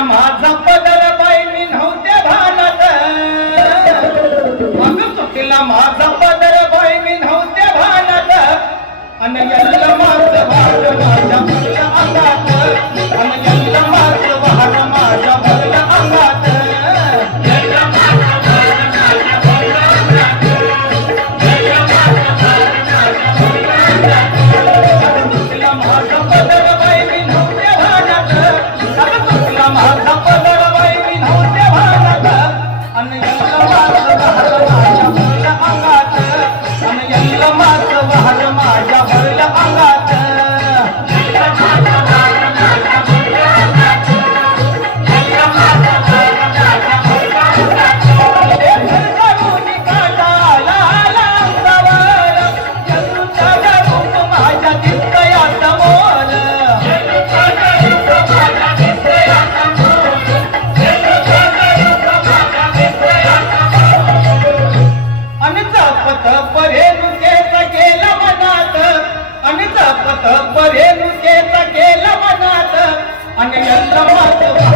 माझा माझा बदल मी नव्हत्या भारत मग चुकीला माझा बदल मी नव्हत्या भारत आणि माझा माझा माझ्या पत परे नुके केला मनात अनिता पत परे नुके केला मनात आणि यंत्र